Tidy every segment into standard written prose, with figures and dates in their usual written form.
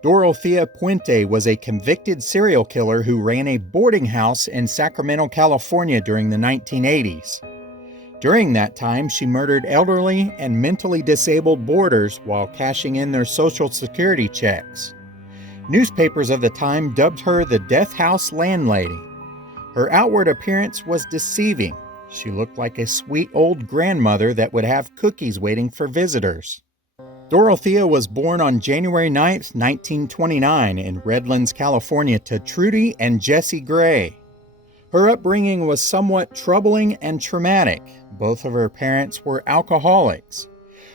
Dorothea Puente was a convicted serial killer who ran a boarding house in Sacramento, California during the 1980s. During that time, she murdered elderly and mentally disabled boarders while cashing in their Social Security checks. Newspapers of the time dubbed her the Death House Landlady. Her outward appearance was deceiving. She looked like a sweet old grandmother that would have cookies waiting for visitors. Dorothea was born on January 9, 1929 in Redlands, California to Trudy and Jesse Gray. Her upbringing was somewhat troubling and traumatic. Both of her parents were alcoholics.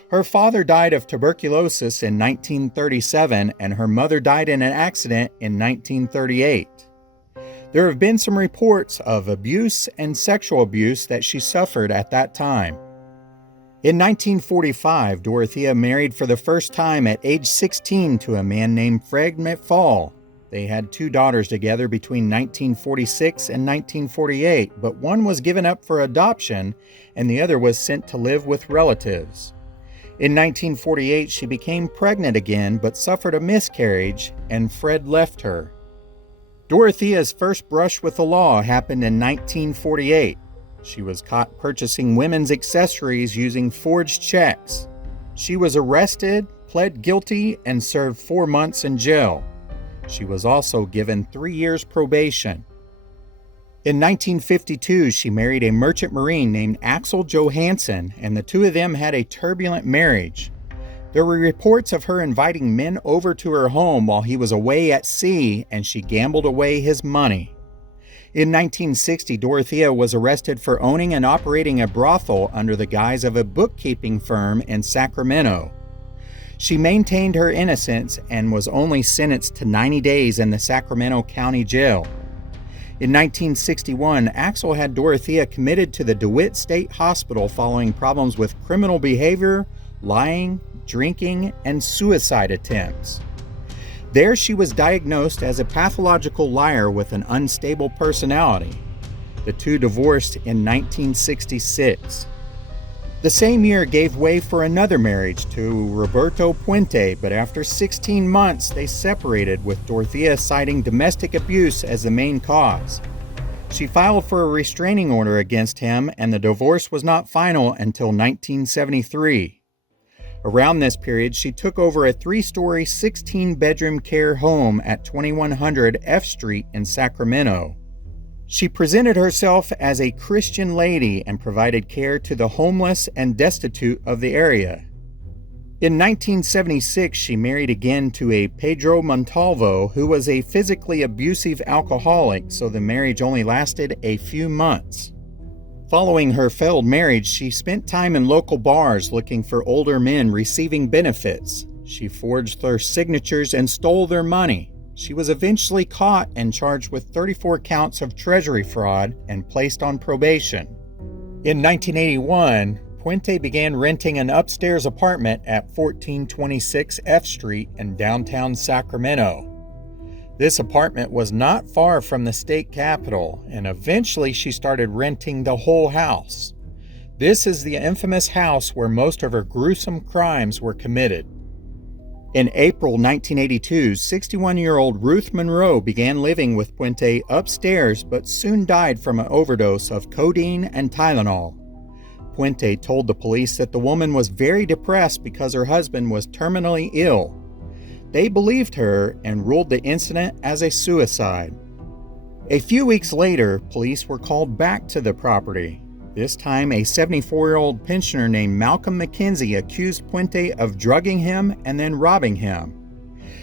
Her father died of tuberculosis in 1937 and her mother died in an accident in 1938. There have been some reports of abuse and sexual abuse that she suffered at that time. In 1945, Dorothea married for the first time at age 16 to a man named Fred McFall. They had 2 daughters together between 1946 and 1948, but one was given up for adoption and the other was sent to live with relatives. In 1948, she became pregnant again but suffered a miscarriage and Fred left her. Dorothea's first brush with the law happened in 1948. She was caught purchasing women's accessories using forged checks. She was arrested, pled guilty, and served 4 months in jail. She was also given 3 years probation. In 1952, she married a merchant marine named Axel Johansson, and the two of them had a turbulent marriage. There were reports of her inviting men over to her home while he was away at sea, and she gambled away his money. In 1960, Dorothea was arrested for owning and operating a brothel under the guise of a bookkeeping firm in Sacramento. She maintained her innocence and was only sentenced to 90 days in the Sacramento County Jail. In 1961, Axel had Dorothea committed to the DeWitt State Hospital following problems with criminal behavior, lying, drinking, and suicide attempts. There she was diagnosed as a pathological liar with an unstable personality. The two divorced in 1966. The same year gave way for another marriage to Roberto Puente, but after 16 months they separated, with Dorothea citing domestic abuse as the main cause. She filed for a restraining order against him, and the divorce was not final until 1973. Around this period, she took over a 3-story, 16-bedroom care home at 2100 F Street in Sacramento. She presented herself as a Christian lady and provided care to the homeless and destitute of the area. In 1976, she married again to a Pedro Montalvo, who was a physically abusive alcoholic, so the marriage only lasted a few months. Following her failed marriage, she spent time in local bars looking for older men receiving benefits. She forged their signatures and stole their money. She was eventually caught and charged with 34 counts of treasury fraud and placed on probation. In 1981, Puente began renting an upstairs apartment at 1426 F Street in downtown Sacramento. This apartment was not far from the state capitol, and eventually she started renting the whole house. This is the infamous house where most of her gruesome crimes were committed. In April 1982, 61-year-old Ruth Monroe began living with Puente upstairs but soon died from an overdose of codeine and Tylenol. Puente told the police that the woman was very depressed because her husband was terminally ill. They believed her and ruled the incident as a suicide. A few weeks later, police were called back to the property. This time, a 74-year-old pensioner named Malcolm McKenzie accused Puente of drugging him and then robbing him.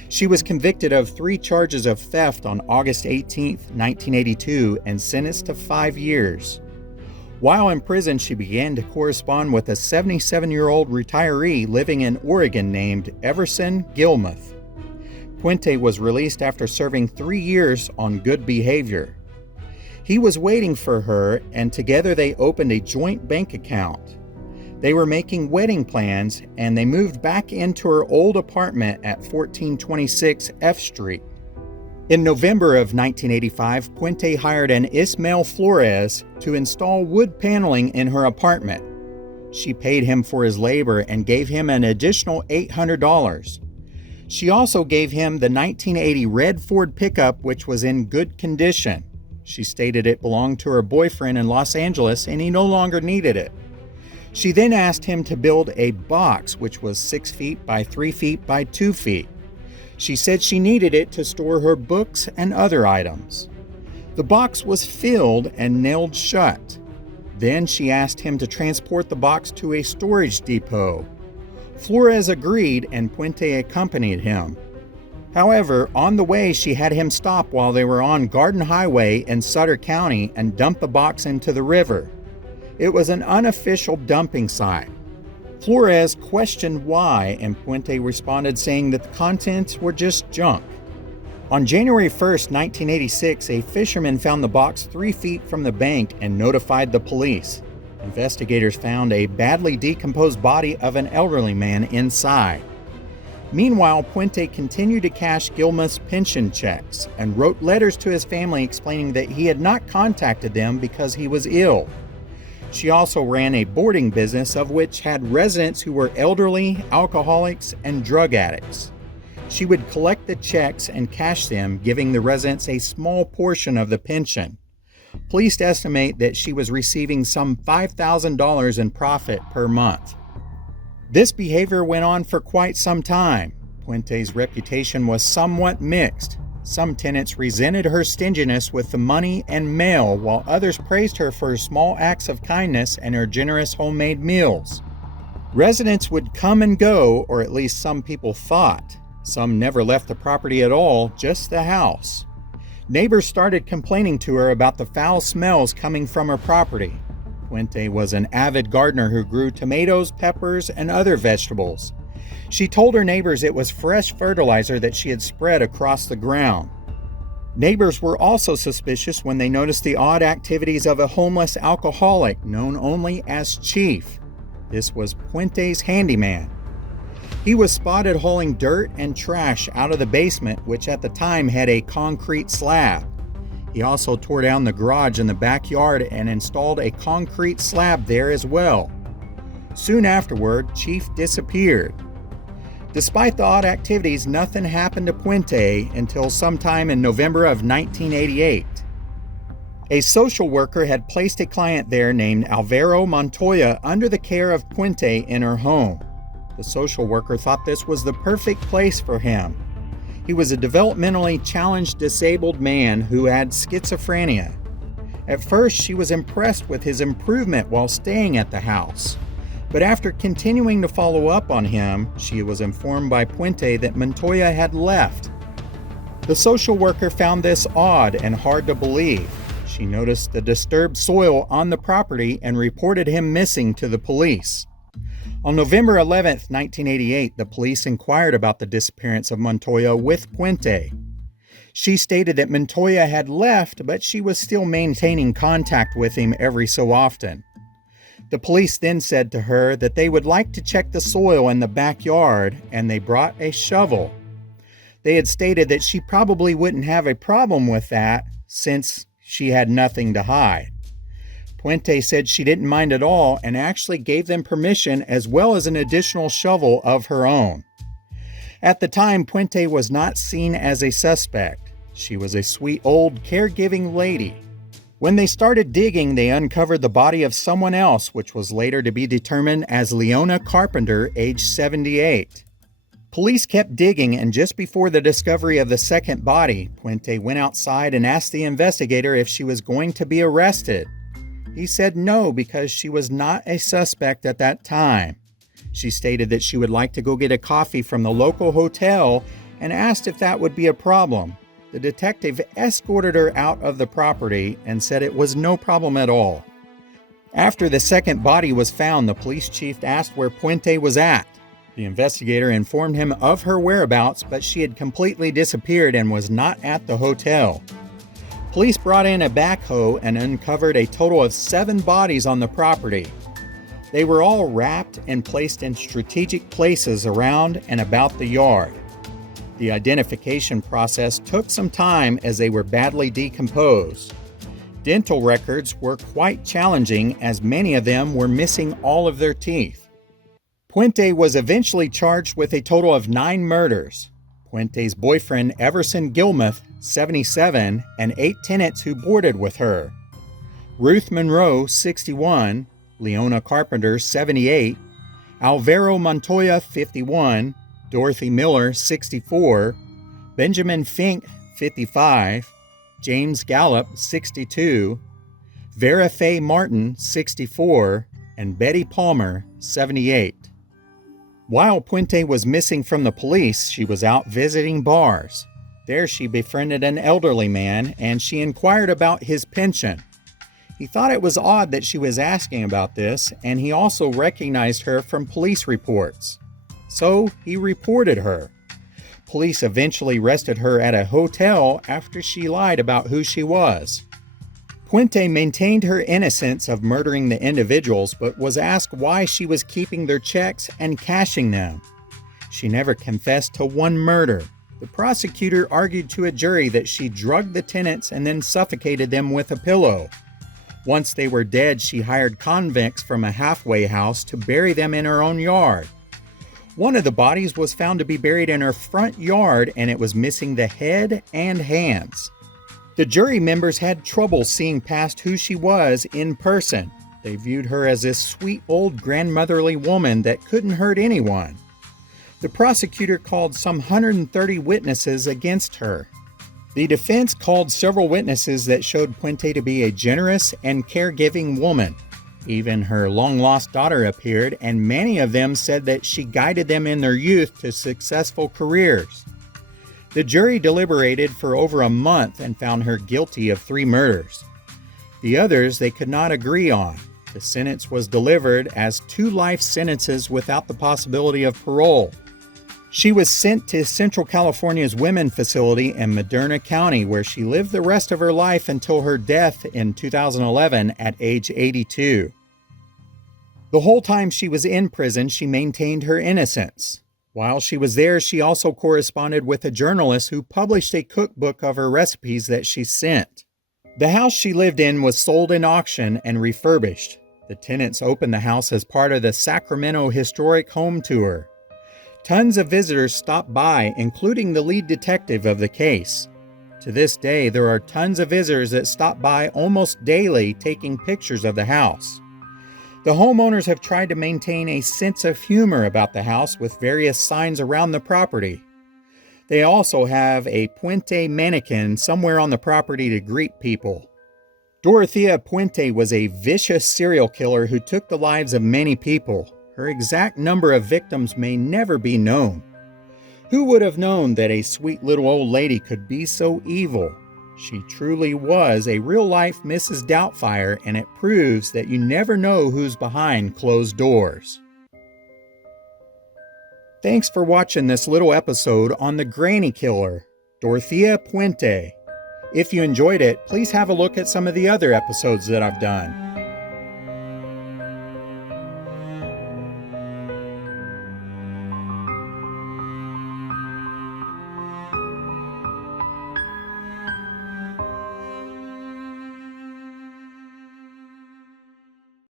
She was convicted of 3 charges of theft on August 18, 1982, and sentenced to 5 years. While in prison, she began to correspond with a 77-year-old retiree living in Oregon named Everson Gilmuth. Puente was released after serving 3 years on good behavior. He was waiting for her, and together they opened a joint bank account. They were making wedding plans, and they moved back into her old apartment at 1426 F Street. In November of 1985, Puente hired an Ismael Flores to install wood paneling in her apartment. She paid him for his labor and gave him an additional $800. She also gave him the 1980 red Ford pickup, which was in good condition. She stated it belonged to her boyfriend in Los Angeles and he no longer needed it. She then asked him to build a box which was 6 feet by 3 feet by 2 feet. She said she needed it to store her books and other items. The box was filled and nailed shut. Then she asked him to transport the box to a storage depot. Flores agreed and Puente accompanied him. However, on the way she had him stop while they were on Garden Highway in Sutter County and dump the box into the river. It was an unofficial dumping site. Flores questioned why, and Puente responded saying that the contents were just junk. On January 1st, 1986, a fisherman found the box 3 feet from the bank and notified the police. Investigators found a badly decomposed body of an elderly man inside. Meanwhile, Puente continued to cash Gilma's pension checks and wrote letters to his family explaining that he had not contacted them because he was ill. She also ran a boarding business of which had residents who were elderly, alcoholics, and drug addicts. She would collect the checks and cash them, giving the residents a small portion of the pension. Police estimate that she was receiving some $5,000 in profit per month. This behavior went on for quite some time. Puente's reputation was somewhat mixed. Some tenants resented her stinginess with the money and mail, while others praised her for her small acts of kindness and her generous homemade meals. Residents would come and go, or at least some people thought. Some never left the property at all, just the house. Neighbors started complaining to her about the foul smells coming from her property. Puente was an avid gardener who grew tomatoes, peppers, and other vegetables. She told her neighbors it was fresh fertilizer that she had spread across the ground. Neighbors were also suspicious when they noticed the odd activities of a homeless alcoholic known only as Chief. This was Puente's handyman. He was spotted hauling dirt and trash out of the basement, which at the time had a concrete slab. He also tore down the garage in the backyard and installed a concrete slab there as well. Soon afterward, Chief disappeared. Despite the odd activities, nothing happened to Puente until sometime in November of 1988. A social worker had placed a client there named Alvaro Montoya under the care of Puente in her home. The social worker thought this was the perfect place for him. He was a developmentally challenged disabled man who had schizophrenia. At first, she was impressed with his improvement while staying at the house. But after continuing to follow up on him, she was informed by Puente that Montoya had left. The social worker found this odd and hard to believe. She noticed the disturbed soil on the property and reported him missing to the police. On November 11, 1988, the police inquired about the disappearance of Montoya with Puente. She stated that Montoya had left, but she was still maintaining contact with him every so often. The police then said to her that they would like to check the soil in the backyard, and they brought a shovel. They had stated that she probably wouldn't have a problem with that since she had nothing to hide. Puente said she didn't mind at all and actually gave them permission as well as an additional shovel of her own. At the time, Puente was not seen as a suspect. She was a sweet old caregiving lady. When they started digging, they uncovered the body of someone else, which was later to be determined as Leona Carpenter, age 78. Police kept digging, and just before the discovery of the second body, Puente went outside and asked the investigator if she was going to be arrested. He said no, because she was not a suspect at that time. She stated that she would like to go get a coffee from the local hotel and asked if that would be a problem. The detective escorted her out of the property and said it was no problem at all. After the second body was found, the police chief asked where Puente was at. The investigator informed him of her whereabouts, but she had completely disappeared and was not at the hotel. Police brought in a backhoe and uncovered a total of 7 bodies on the property. They were all wrapped and placed in strategic places around and about the yard. The identification process took some time as they were badly decomposed. Dental records were quite challenging as many of them were missing all of their teeth. Puente was eventually charged with a total of 9 murders. Puente's boyfriend Everson Gilmuth, 77, and 8 tenants who boarded with her. Ruth Monroe, 61, Leona Carpenter, 78, Alvaro Montoya, 51, Dorothy Miller, 64, Benjamin Fink, 55, James Gallup, 62, Vera Faye Martin, 64, and Betty Palmer, 78. While Puente was missing from the police, she was out visiting bars. There she befriended an elderly man, and she inquired about his pension. He thought it was odd that she was asking about this, and he also recognized her from police reports. So he reported her. Police eventually arrested her at a hotel after she lied about who she was. Puente maintained her innocence of murdering the individuals, but was asked why she was keeping their checks and cashing them. She never confessed to one murder. The prosecutor argued to a jury that she drugged the tenants and then suffocated them with a pillow. Once they were dead, she hired convicts from a halfway house to bury them in her own yard. One of the bodies was found to be buried in her front yard, and it was missing the head and hands. The jury members had trouble seeing past who she was in person. They viewed her as this sweet old grandmotherly woman that couldn't hurt anyone. The prosecutor called some 130 witnesses against her. The defense called several witnesses that showed Puente to be a generous and caregiving woman. Even her long-lost daughter appeared, and many of them said that she guided them in their youth to successful careers. The jury deliberated for over a month and found her guilty of 3 murders. The others they could not agree on. The sentence was delivered as 2 life sentences without the possibility of parole. She was sent to Central California's Women Facility in Medina County, where she lived the rest of her life until her death in 2011 at age 82. The whole time she was in prison, she maintained her innocence. While she was there, she also corresponded with a journalist who published a cookbook of her recipes that she sent. The house she lived in was sold in auction and refurbished. The tenants opened the house as part of the Sacramento Historic Home Tour. Tons of visitors stopped by, including the lead detective of the case. To this day, there are tons of visitors that stop by almost daily taking pictures of the house. The homeowners have tried to maintain a sense of humor about the house with various signs around the property. They also have a Puente mannequin somewhere on the property to greet people. Dorothea Puente was a vicious serial killer who took the lives of many people. Her exact number of victims may never be known. Who would have known that a sweet little old lady could be so evil? She truly was a real-life Mrs. Doubtfire, and it proves that you never know who's behind closed doors. Thanks for watching this little episode on the Granny Killer, Dorothea Puente. If you enjoyed it, please have a look at some of the other episodes that I've done.